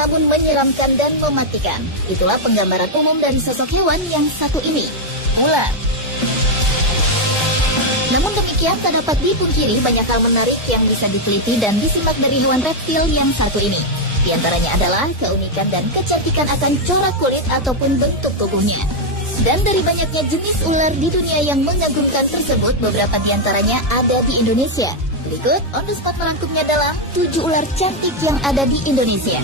namun menyeramkan dan mematikan. Itulah penggambaran umum dari sosok hewan yang satu ini, ular. Namun demikian, tak dapat dipungkiri banyak hal menarik yang bisa diteliti dan disimak dari hewan reptil yang satu ini. Di antaranya adalah keunikan dan kecantikan akan corak kulit ataupun bentuk tubuhnya. Dan dari banyaknya jenis ular di dunia yang mengagumkan tersebut, beberapa di antaranya ada di Indonesia. Berikut on the spot merangkumnya dalam 7 ular cantik yang ada di Indonesia.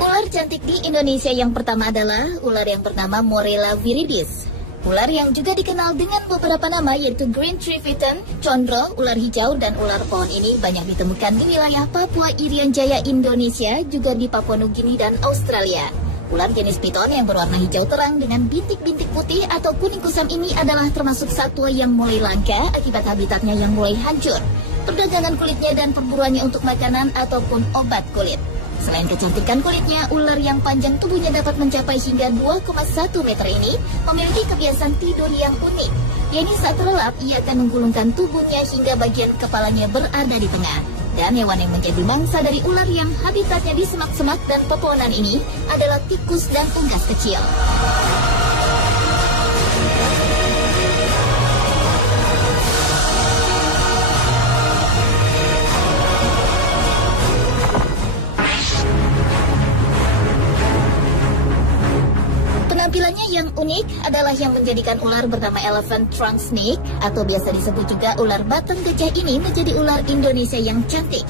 Ular cantik di Indonesia yang pertama adalah ular yang bernama Morella viridis. Ular yang juga dikenal dengan beberapa nama yaitu Green Tree Fritten, Condro, ular hijau, dan ular pohon ini banyak ditemukan di wilayah Papua Irian Jaya, Indonesia, juga di Papua Nugini dan Australia. Ular jenis piton yang berwarna hijau terang dengan bintik-bintik putih atau kuning kusam ini adalah termasuk satwa yang mulai langka akibat habitatnya yang mulai hancur, perdagangan kulitnya dan perburuannya untuk makanan ataupun obat kulit. Selain kecantikan kulitnya, ular yang panjang tubuhnya dapat mencapai hingga 2,1 meter ini memiliki kebiasaan tidur yang unik. Yakni saat terlelap, ia akan menggulungkan tubuhnya hingga bagian kepalanya berada di tengah. Dan hewan yang menjadi mangsa dari ular yang habitatnya di semak-semak dan pepohonan ini adalah tikus dan unggas kecil. Penampilannya yang unik adalah yang menjadikan ular bernama elephant trunk snake atau biasa disebut juga ular batang gajah ini menjadi ular Indonesia yang cantik.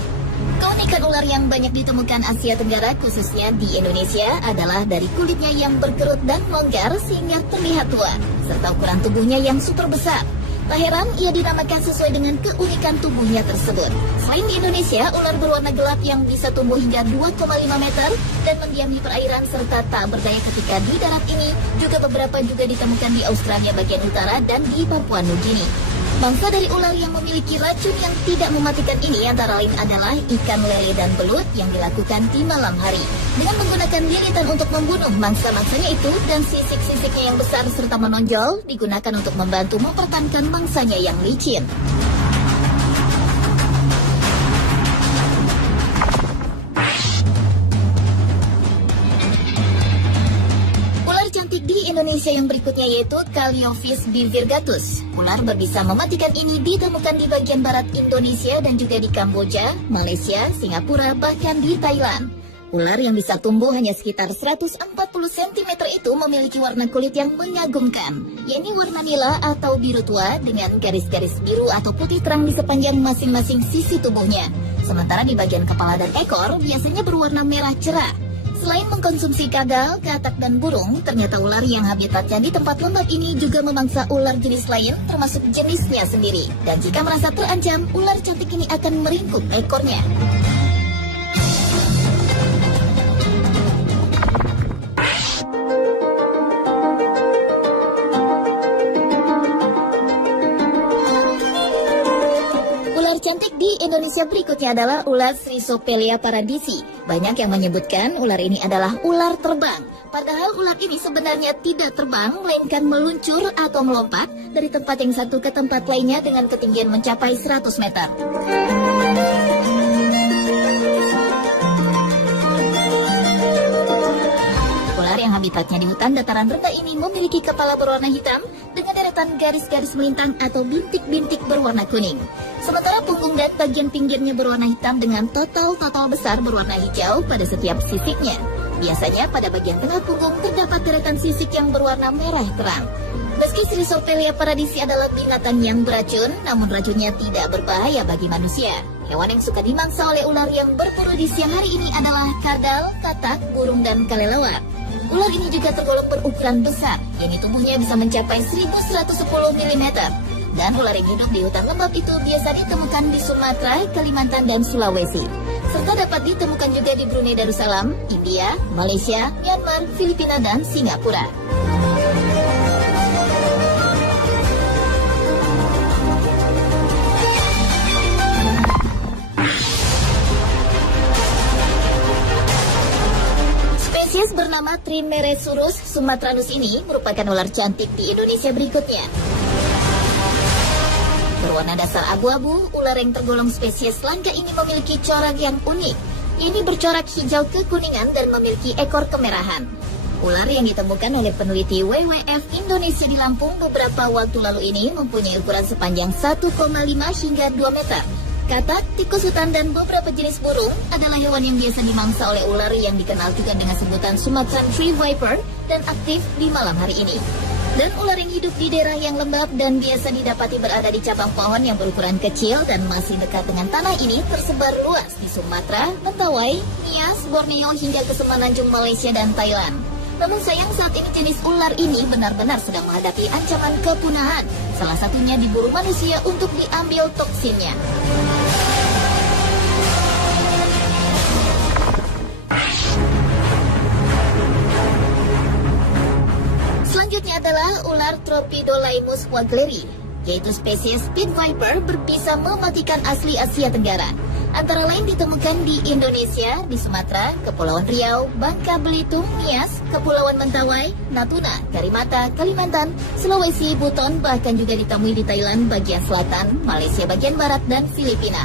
Keunikan ular yang banyak ditemukan Asia Tenggara khususnya di Indonesia adalah dari kulitnya yang berkerut dan longgar sehingga terlihat tua, serta ukuran tubuhnya yang super besar. Tak heran ia dinamakan sesuai dengan keunikan tubuhnya tersebut. Selain di Indonesia, ular berwarna gelap yang bisa tumbuh hingga 2,5 meter dan mendiam di perairan serta tak berdaya ketika di darat ini juga beberapa juga ditemukan di Australia bagian utara dan di Papua Nugini. Mangsa dari ular yang memiliki racun yang tidak mematikan ini antara lain adalah ikan lele dan belut yang dilakukan di malam hari dengan menggunakan liritan untuk membunuh mangsa-mangsanya itu, dan sisik-sisiknya yang besar serta menonjol digunakan untuk membantu mempertahankan mangsanya yang licin. Di Indonesia yang berikutnya yaitu Calliophyes bivirgatus. Ular berbisa mematikan ini ditemukan di bagian barat Indonesia dan juga di Kamboja, Malaysia, Singapura, bahkan di Thailand. Ular yang bisa tumbuh hanya sekitar 140 cm itu memiliki warna kulit yang mengagumkan, yakni warna nila atau biru tua dengan garis-garis biru atau putih terang di sepanjang masing-masing sisi tubuhnya. Sementara di bagian kepala dan ekor biasanya berwarna merah cerah. Selain mengkonsumsi kadal, katak, dan burung, ternyata ular yang habitatnya di tempat lembab ini juga memangsa ular jenis lain, termasuk jenisnya sendiri. Dan jika merasa terancam, ular cantik ini akan meringkuk ekornya. Cantik di Indonesia berikutnya adalah ular Srhizopelia paradisi. Banyak yang menyebutkan ular ini adalah ular terbang. Padahal ular ini sebenarnya tidak terbang, melainkan meluncur atau melompat dari tempat yang satu ke tempat lainnya dengan ketinggian mencapai 100 meter. Ular yang habitatnya di hutan dataran rendah ini memiliki kepala berwarna hitam dengan deretan garis-garis melintang atau bintik-bintik berwarna kuning. Sementara punggung dan bagian pinggirnya berwarna hitam dengan total besar berwarna hijau pada setiap sisiknya. Biasanya pada bagian tengah punggung terdapat deretan sisik yang berwarna merah terang. Meski Srhizopelia paradisi adalah binatang yang beracun, namun racunnya tidak berbahaya bagi manusia. Hewan yang suka dimangsa oleh ular yang berburu di siang hari ini adalah kadal, katak, burung, dan kelelawar. Ular ini juga tergolong berukuran besar, yakni tubuhnya bisa mencapai 1110 mm. Dan ular yang hidup di hutan lembab itu biasa ditemukan di Sumatera, Kalimantan, dan Sulawesi. Serta dapat ditemukan juga di Brunei Darussalam, India, Malaysia, Myanmar, Filipina, dan Singapura. Spesies bernama Trimeresurus sumatranus ini merupakan ular cantik di Indonesia berikutnya. Berwarna dasar abu-abu, ular yang tergolong spesies langka ini memiliki corak yang unik. Ini bercorak hijau kekuningan dan memiliki ekor kemerahan. Ular yang ditemukan oleh peneliti WWF Indonesia di Lampung beberapa waktu lalu ini mempunyai ukuran sepanjang 1,5 hingga 2 meter. Katak, tikus hutan, dan beberapa jenis burung adalah hewan yang biasa dimangsa oleh ular yang dikenal juga dengan sebutan Sumatran Tree Viper dan aktif di malam hari ini. Dan ular yang hidup di daerah yang lembab dan biasa didapati berada di cabang pohon yang berukuran kecil dan masih dekat dengan tanah ini tersebar luas di Sumatera, Mentawai, Nias, Borneo hingga ke Semenanjung Malaysia dan Thailand. Namun sayang saat ini jenis ular ini benar-benar sedang menghadapi ancaman kepunahan. Salah satunya diburu manusia untuk diambil toksinnya. Selanjutnya adalah ular Tropidolaimus wagleri, yaitu spesies Pit Viper berbisa mematikan asli Asia Tenggara. Antara lain ditemukan di Indonesia, di Sumatera, Kepulauan Riau, Bangka Belitung, Nias, Kepulauan Mentawai, Natuna, Karimata, Kalimantan, Sulawesi, Buton, bahkan juga ditemui di Thailand bagian selatan, Malaysia bagian barat, dan Filipina.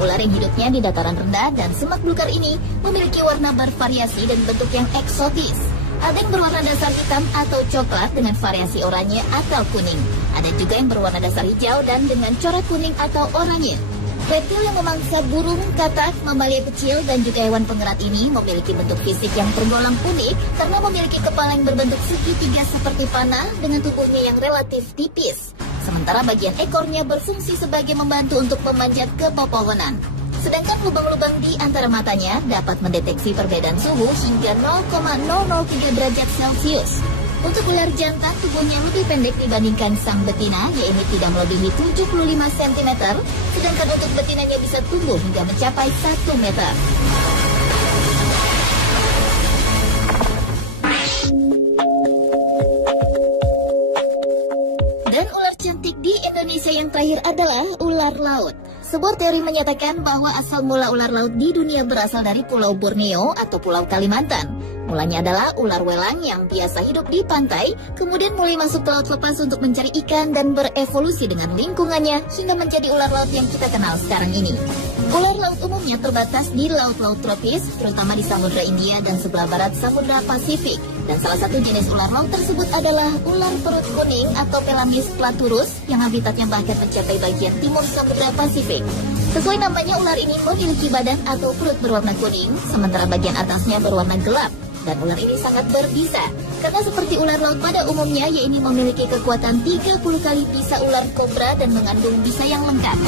Ular yang hidupnya di dataran rendah dan semak belukar ini memiliki warna bervariasi dan bentuk yang eksotis. Ada yang berwarna dasar hitam atau coklat dengan variasi oranye atau kuning. Ada juga yang berwarna dasar hijau dan dengan corak kuning atau oranye. Reptil yang memangsa burung, katak, mamalia kecil, dan juga hewan pengerat ini memiliki bentuk fisik yang tergolong unik karena memiliki kepala yang berbentuk segitiga seperti panah dengan tubuhnya yang relatif tipis. Sementara bagian ekornya berfungsi sebagai membantu untuk memanjat ke pepohonan. Sedangkan lubang-lubang di antara matanya dapat mendeteksi perbedaan suhu hingga 0,003 derajat Celcius. Untuk ular jantan, tubuhnya lebih pendek dibandingkan sang betina, yaitu tidak melebihi 75 cm, sedangkan untuk betinanya bisa tumbuh hingga mencapai 1 meter. Dan ular cantik di Indonesia yang terakhir adalah ular laut. Sebuah teori menyatakan bahwa asal mula ular laut di dunia berasal dari Pulau Borneo atau Pulau Kalimantan. Mulanya adalah ular welang yang biasa hidup di pantai, kemudian mulai masuk ke laut lepas untuk mencari ikan dan berevolusi dengan lingkungannya hingga menjadi ular laut yang kita kenal sekarang ini. Ular laut umumnya terbatas di laut-laut tropis, terutama di Samudra India dan sebelah barat Samudra Pasifik. Dan salah satu jenis ular laut tersebut adalah ular perut kuning atau Pelamis platurus yang habitatnya bahkan mencapai bagian timur Samudra Pasifik. Sesuai namanya, ular ini memiliki badan atau perut berwarna kuning, sementara bagian atasnya berwarna gelap. Dan ular ini sangat berbisa, karena seperti ular laut pada umumnya, yaitu memiliki kekuatan 30 kali bisa ular kobra dan mengandung bisa yang lengkap.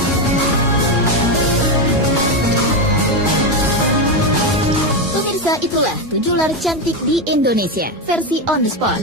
Pemirsa, itulah 7 ular cantik di Indonesia, versi on the spot.